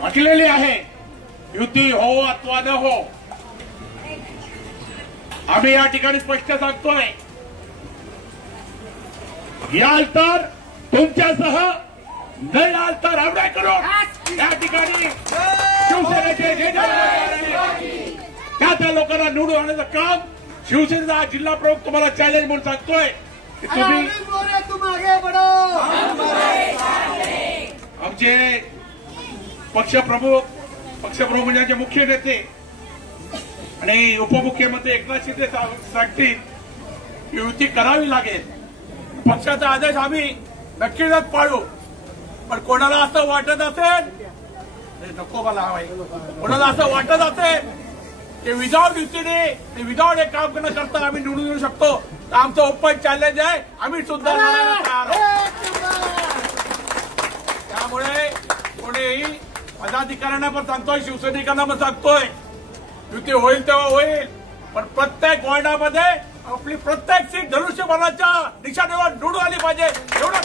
म्हटलेली आहे, युती हो अथवा न हो. आम्ही या ठिकाणी स्पष्ट सांगतोय, याल तर तुमच्यासह, न याल तर आमदार करू. या ठिकाणी शिवसेनेचे जे त्या लोकांना निवडून आणण्याचं काम शिवसेनेचा जिल्हा प्रमुख तुम्हाला चॅलेंज म्हणून सांगतोय की तुम्ही आमचे पक्षप्रमुख म्हणजे आमचे मुख्य नेते आणि उपमुख्यमंत्री एकनाथ शिंदे सांगतील की युती करावी लागेल. पक्षाचा आदेश आम्ही नक्कीच पाळू. पण कोणाला असं वाटत असेल, नको मला हवाय, कोणाला असं वाटत असेल की विदाऊट युतीने विदाऊट एक काम न करता आम्ही निवडून येऊ शकतो, तर आमचं ओपन चॅलेंज आहे. आम्ही सुद्धा तयार आहोत. त्यामुळे कोणीही पदाधिकाऱ्यांना पण सांगतोय, शिवसैनिकांना पण सांगतोय, युती होईल तेव्हा होईल, पण प्रत्येक वॉर्डामध्ये आपली प्रत्येक सीट धनुष्यबाणाच्या निशाणीवर निवडून आली पाहिजे. एवढं